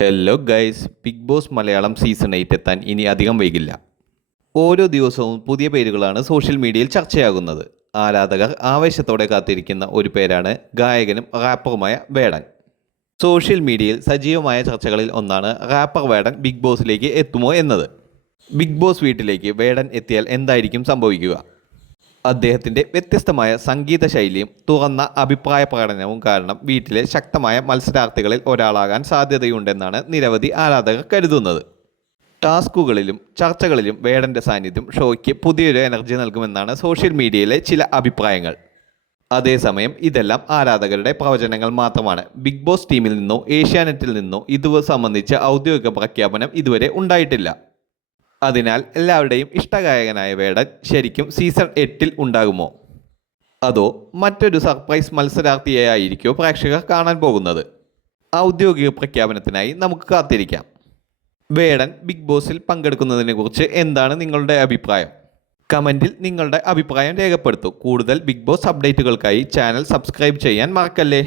Hello guys, Bigg Boss Malayalam season 8 എത്താൻ ഇനി അധികം വൈകില്ല. ഓരോ ദിവസവും പുതിയ പേരുകളാണ് സോഷ്യൽ മീഡിയയിൽ ചർച്ചയാകുന്നത്. ആരാധകർ ആവേശത്തോടെ കാത്തിരിക്കുന്ന ഒരു പേരാണ് ഗായകനും റാപ്പറുമായ വേടൻ. സോഷ്യൽ മീഡിയയിൽ സജീവമായ ചർച്ചകളിൽ ഒന്നാണ് റാപ്പർ വേടൻ ബിഗ് ബോസിലേക്ക് എത്തുമോ എന്നത്. ബിഗ് ബോസ് വീട്ടിലേക്ക് വേടൻ എത്തിയാൽ എന്തായിരിക്കും സംഭവിക്കുക? അദ്ദേഹത്തിൻ്റെ വ്യത്യസ്തമായ സംഗീത ശൈലിയും തുറന്ന അഭിപ്രായ പ്രകടനവും കാരണം വീട്ടിലെ ശക്തമായ മത്സരാർത്ഥികളിൽ ഒരാളാകാൻ സാധ്യതയുണ്ടെന്നാണ് നിരവധി ആരാധകർ കരുതുന്നത്. ടാസ്കുകളിലും ചർച്ചകളിലും വേടൻ്റെ സാന്നിധ്യം ഷോയ്ക്ക് പുതിയൊരു എനർജി നൽകുമെന്നാണ് സോഷ്യൽ മീഡിയയിലെ ചില അഭിപ്രായങ്ങൾ. അതേസമയം ഇതെല്ലാം ആരാധകരുടെ പ്രവചനങ്ങൾ മാത്രമാണ്. ബിഗ് ബോസ് ടീമിൽ നിന്നോ ഏഷ്യാനെറ്റിൽ നിന്നോ ഇത് സംബന്ധിച്ച ഔദ്യോഗിക പ്രഖ്യാപനം ഇതുവരെ ഉണ്ടായിട്ടില്ല. അതിനാൽ എല്ലാവരുടെയും ഇഷ്ടഗായകനായ വേടൻ ശരിക്കും സീസൺ 8 ഉണ്ടാകുമോ? അതോ മറ്റൊരു സർപ്രൈസ് മത്സരാർത്ഥിയായിരിക്കുമോ പ്രേക്ഷകർ കാണാൻ പോകുന്നത്? ഔദ്യോഗിക പ്രഖ്യാപനത്തിനായി നമുക്ക് കാത്തിരിക്കാം. വേടൻ ബിഗ് ബോസിൽ പങ്കെടുക്കുന്നതിനെക്കുറിച്ച് എന്താണ് നിങ്ങളുടെ അഭിപ്രായം? കമൻറ്റിൽ നിങ്ങളുടെ അഭിപ്രായം രേഖപ്പെടുത്തൂ. കൂടുതൽ ബിഗ് ബോസ് അപ്ഡേറ്റുകൾക്കായി ചാനൽ സബ്സ്ക്രൈബ് ചെയ്യാൻ മറക്കല്ലേ.